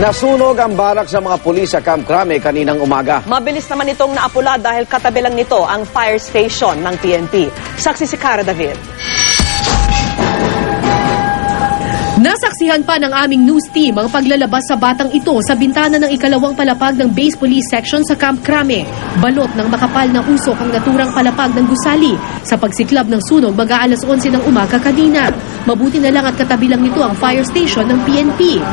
Nasunog ang barak sa mga pulis sa Camp Crame kaninang umaga. Mabilis naman itong naapula dahil katabi lang nito ang fire station ng PNP. Saksi si Cara David. Nasaksihan pa ng aming news team ang paglalabas sa batang ito sa bintana ng ikalawang palapag ng Base Police Section sa Camp Crame. Balot ng makapal na usok ang naturang palapag ng gusali. Sa pagsiklab ng sunog, mag-aalas 11 ng umaga kanina. Mabuti na lang at katabi lang nito ang fire station ng PNP.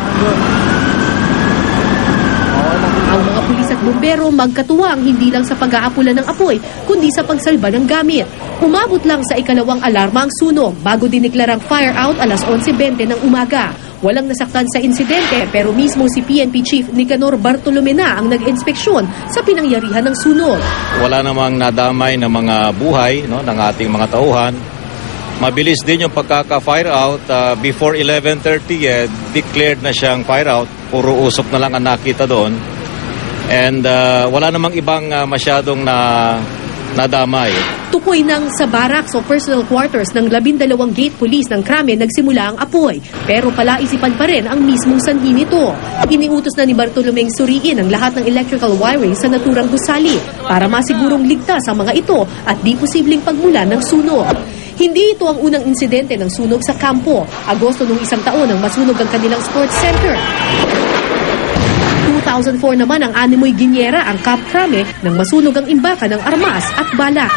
Ang mga pulis at bumbero magkatuwang hindi lang sa pag-aapula ng apoy, kundi sa pagsalba ng gamit. Umabot lang sa ikalawang alarma ang sunog bago diniklarang fire out alas 11:20 ng umaga. Walang nasaktan sa insidente pero mismo si PNP Chief Nicanor Bartolome na ang nag-inspeksyon sa pinangyarihan ng sunog. Wala namang nadamay na mga buhay ng ating mga tauhan. Mabilis din yung pagkaka-fire out. Before 11:30, declared na siyang fire out. Puro usok na lang ang nakita doon. And wala namang ibang masyadong nadamay. Tukoy ng sa barracks o personal quarters ng 12 gate police ng Crame nagsimula ang apoy. Pero palaisipan pa rin ang mismong sanhi nito. Iniutos na ni Bartolomeng suriin ang lahat ng electrical wiring sa naturang gusali para masigurong ligtas ang mga ito at di posibleng pagmula ng sunog. Hindi ito ang unang insidente ng sunog sa kampo. Agosto noong isang taon nang masunog ang kanilang sports center. 2004 naman ang Animoy Ginyera ang Camp Crame nang masunog ang imbaka ng armas at balak.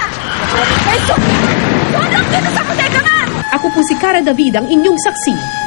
Ako po si Cara David, ang inyong saksi.